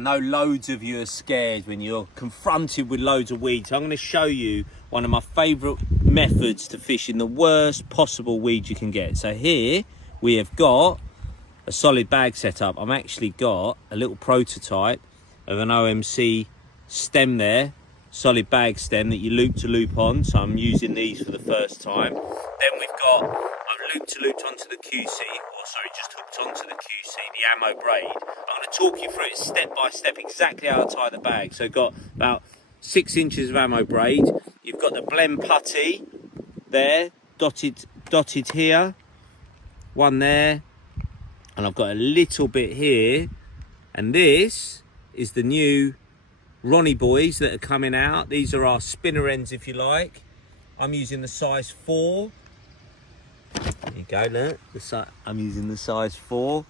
I know loads of you are scared when you're confronted with loads of weeds. I'm going to show you one of my favourite methods to fish in the worst possible weed you can get. So here we have got a solid bag set up. I've actually got a little prototype of an OMC stem there, solid bag stem that you loop to loop on. So I'm using these for the first time. Then we've got, I've looped to looped onto the QC, or sorry, just hooked onto the QC, the ammo braid. I'm going to talk you through it step by step, exactly how to tie the bag. So got about 6 inches of ammo braid. You've got the blend putty there, dotted here, one there, and I've got a little bit here. And this is the new Ronnie boys that are coming out. These are our spinner ends, if you like. I'm using the size 4. There you go, look. I'm using the size 4.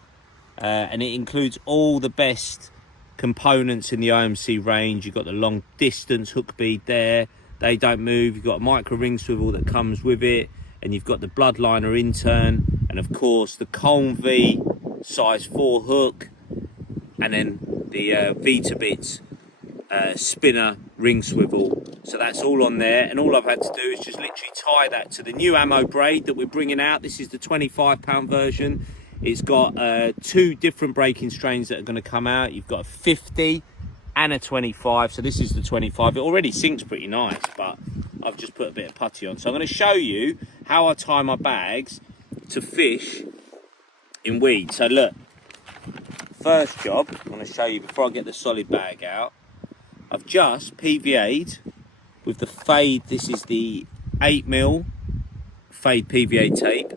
And it includes all the best components in the OMC range. You've got the long distance hook bead there. They don't move. You've got a micro ring swivel that comes with it. And you've got the bloodliner intern. And of course, the Colm V size 4 hook. And then the Vitabits spinner ring swivel. So that's all on there, and all I've had to do is just literally tie that to the new ammo braid that we're bringing out. This is the 25-pound version. It's got 2 different breaking strains that are going to come out. You've got a 50 and a 25. So this is the 25. It already sinks pretty nice, but I've just put a bit of putty on. So I'm going to show you how I tie my bags to fish in weed. So look, first job I'm going to show you before I get the solid bag out. I've just PVA'd with the fade. This is the 8mm fade PVA tape.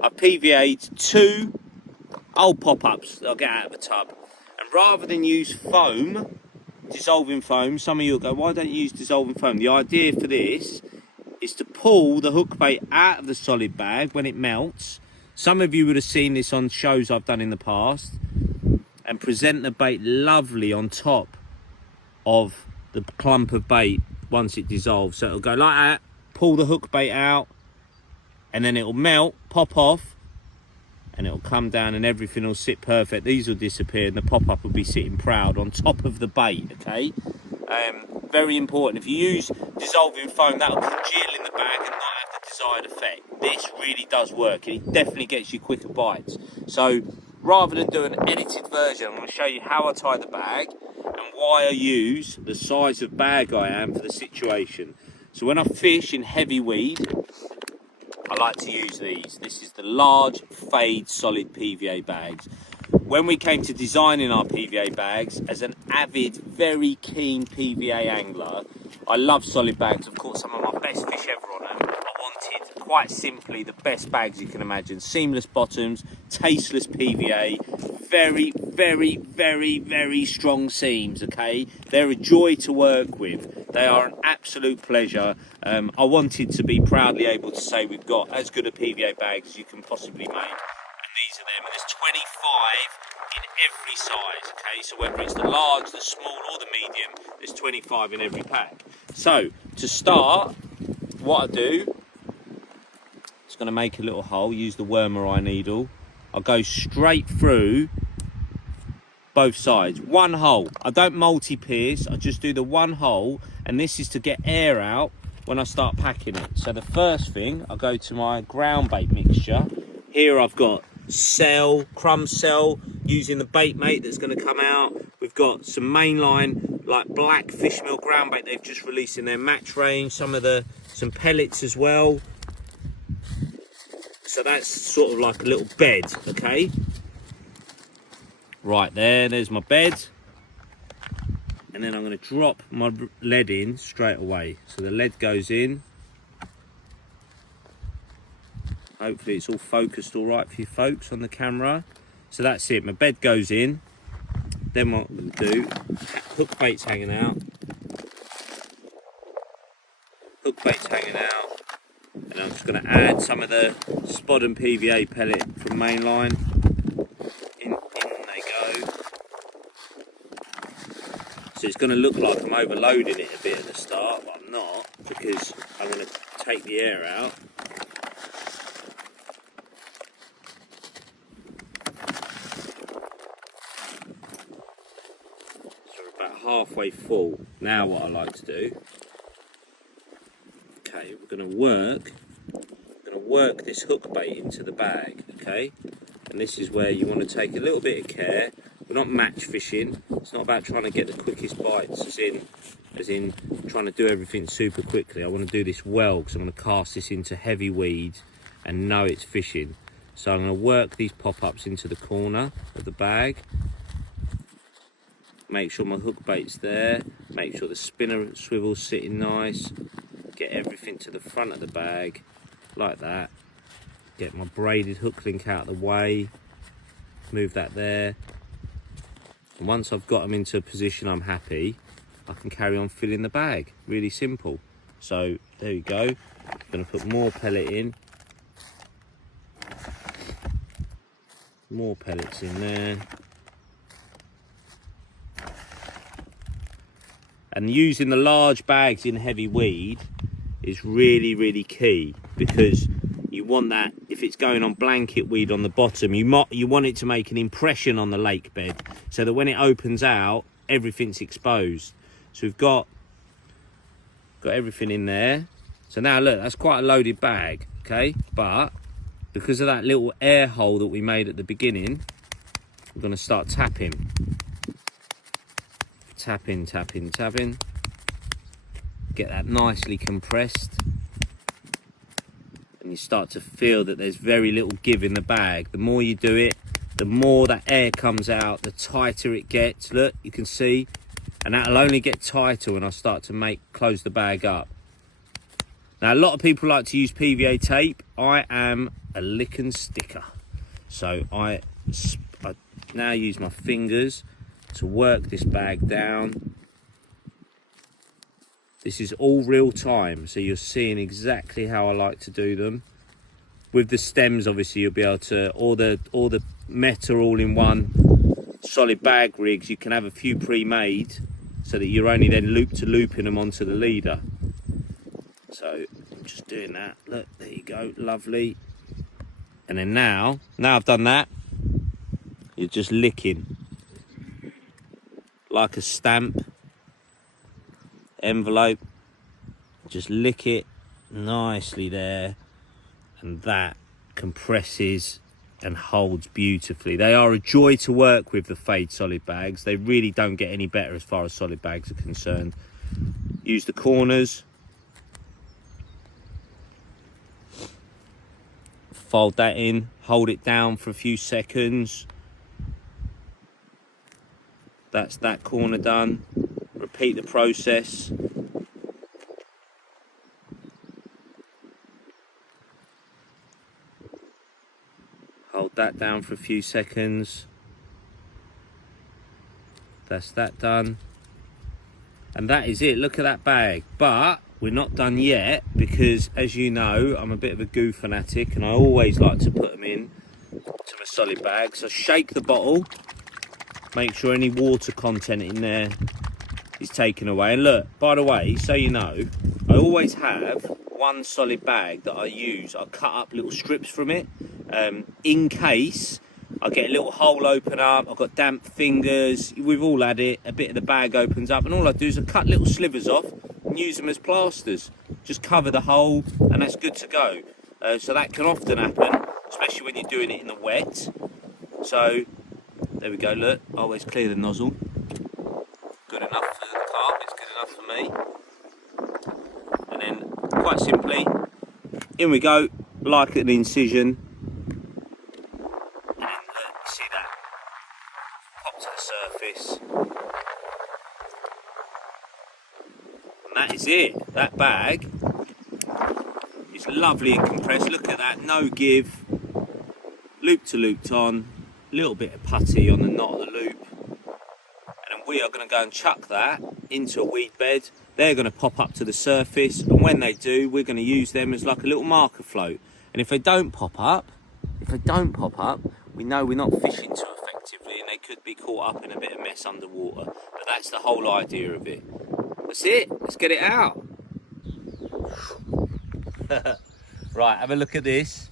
I've PVA'd 2 old pop-ups that I'll get out of the tub. And rather than use foam, dissolving foam, some of you will go, why don't you use dissolving foam? The idea for this is to pull the hook bait out of the solid bag when it melts. Some of you would have seen this on shows I've done in the past, and present the bait lovely on top of the clump of bait once it dissolves. So it'll go like that, pull the hook bait out, and then it'll melt, pop off, and it'll come down and everything will sit perfect. These will disappear and the pop-up will be sitting proud on top of the bait, okay? Very important. If you use dissolving foam, that'll congeal in the bag and not have the desired effect. This really does work, and it definitely gets you quicker bites. So rather than do an edited version, I'm going to show you how I tie the bag and why I use the size of bag I am for the situation. So when I fish in heavy weed, I like to use these. This is the large fade solid PVA bags. When we came to designing our PVA bags, as an avid, very keen PVA angler, I love solid bags. I've caught some of my best fish ever on them. I wanted, quite simply, the best bags you can imagine. Seamless bottoms, tasteless PVA, very, very, very, very strong seams, okay? They're a joy to work with. They are an absolute pleasure. I wanted to be proudly able to say we've got as good a PVA bag as you can possibly make. And these are them, and there's 25 in every size, okay? So whether it's the large, the small, or the medium, there's 25 in every pack. So, to start, what I do, it's going to make a little hole, use the wormer eye needle. I'll go straight through both sides, one hole. I don't multi-pierce, I just do the one hole, and this is to get air out when I start packing it. So the first thing, I go to my ground bait mixture. Here I've got crumb cell, using the bait mate that's going to come out. We've got some mainline, like black fish meal ground bait they've just released in their match range, some pellets as well. So that's sort of like a little bed, okay? Right there's my bed. And then I'm going to drop my lead in straight away. So the lead goes in. Hopefully it's all focused all right for you folks on the camera. So that's it, my bed goes in. Then what I'm going to do, hook bait's hanging out. Hook bait's hanging out. And I'm just going to add some of the spod and PVA pellet from mainline. In they go. So it's going to look like I'm overloading it a bit at the start, but I'm not, because I'm going to take the air out. halfway full. Now what I like to do, okay, we're going to work this hook bait into the bag, okay? And this is where you want to take a little bit of care. We're not match fishing. It's not about trying to get the quickest bites, as in trying to do everything super quickly. I want to do this well because I'm going to cast this into heavy weed and know it's fishing. So I'm going to work these pop-ups into the corner of the bag. Make sure my hook bait's there. Make sure the spinner swivel's sitting nice. Get everything to the front of the bag, like that. Get my braided hook link out of the way. Move that there. And once I've got them into a position I'm happy, I can carry on filling the bag. Really simple. So there you go. I'm going to put more pellet in. More pellets in there. And using the large bags in heavy weed is really, really key, because you want that, if it's going on blanket weed on the bottom, you want it to make an impression on the lake bed, so that when it opens out, everything's exposed. So we've got everything in there. So now look, that's quite a loaded bag, okay? But because of that little air hole that we made at the beginning, we're going to start tapping. Tapping, tapping, tapping. Get that nicely compressed. And you start to feel that there's very little give in the bag. The more you do it, the more that air comes out, the tighter it gets. Look, you can see. And that'll only get tighter when I start to close the bag up. Now, a lot of people like to use PVA tape. I am a lick and sticker. So I now use my fingers to work this bag down. This is all real time, so you're seeing exactly how I like to do them. With the stems, obviously, you'll be able to, all the Meta all-in-one solid bag rigs, you can have a few pre-made, so that you're only then looping them onto the leader. So I'm just doing that. Look, there you go, lovely. And then now I've done that, you're just licking like a stamp envelope. Just lick it nicely there, and that compresses and holds beautifully. They are a joy to work with, the Fade solid bags. They really don't get any better as far as solid bags are concerned. Use the corners, fold that in, hold it down for a few seconds. That's that corner done. Repeat the process. Hold that down for a few seconds. That's that done. And that is it. Look at that bag. But we're not done yet, because as you know, I'm a bit of a goo fanatic and I always like to put them in to my solid bag. So shake the bottle. Make sure any water content in there is taken away. And look, by the way, so you know, I always have one solid bag that I use. I cut up little strips from it, in case I get a little hole open up, I've got damp fingers, we've all had it, a bit of the bag opens up, and all I do is I cut little slivers off and use them as plasters. Just cover the hole and that's good to go. So that can often happen, especially when you're doing it in the wet. So there we go, look, always clear the nozzle. Good enough for the carp, it's good enough for me. And then, quite simply, in we go, like an incision. And then, look, see that? Pop to the surface. And that is it. That bag is lovely and compressed. Look at that, no give. Loop to looped on. Little bit of putty on the knot of the loop, and then we are going to go and chuck that into a weed bed. They're going to pop up to the surface, and when they do, we're going to use them as like a little marker float. And if they don't pop up, we know we're not fishing too effectively, and they could be caught up in a bit of mess underwater. But that's the whole idea of it. That's it. Let's get it out. Right, have a look at this.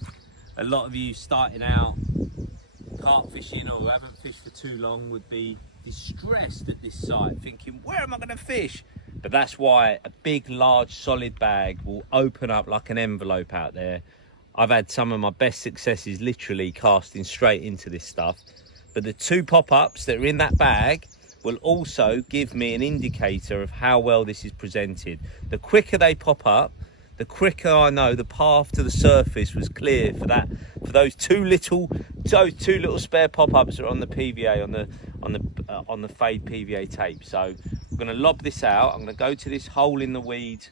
A lot of you starting out carp fishing, or who haven't fished for too long, would be distressed at this site, thinking, where am I going to fish? But that's why a big, large, solid bag will open up like an envelope out there. I've had some of my best successes literally casting straight into this stuff. But the 2 pop-ups that are in that bag will also give me an indicator of how well this is presented. The quicker they pop up, the quicker I know the path to the surface was clear for those two little spare pop-ups that are on the PVA, on the fade PVA tape. So I'm going to lob this out. I'm going to go to this hole in the weed,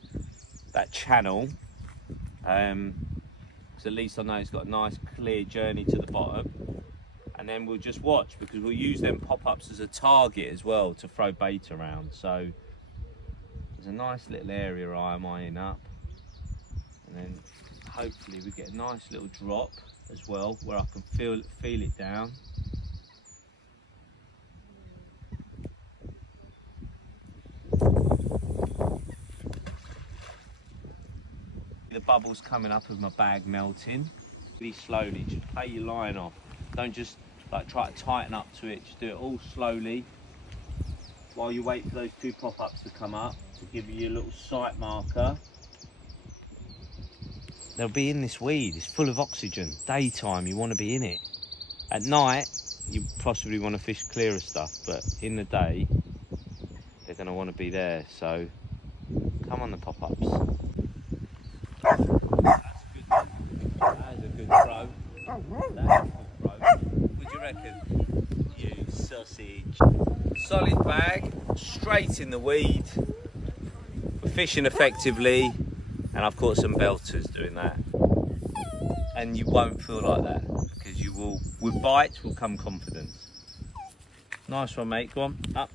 that channel, so at least I know it's got a nice clear journey to the bottom. And then we'll just watch, because we'll use them pop-ups as a target as well to throw bait around. So there's a nice little area I'm eyeing up, and then hopefully we get a nice little drop as well where I can feel it down. The bubbles coming up of my bag melting. Really slowly, just play your line off. Don't just like try to tighten up to it, just do it all slowly while you wait for those 2 pop-ups to come up to give you a little sight marker. They'll be in this weed, it's full of oxygen. Daytime you want to be in it. At night you possibly want to fish clearer stuff, but in the day they're going to want to be there. So come on, the pop-ups. That's a good throw. What do you reckon? You sausage. Solid bag, straight in the weed. We're fishing effectively, and I've caught some belters doing that. And you won't feel like that, because you will, with bites will come confidence. Nice one, mate. Go on, up.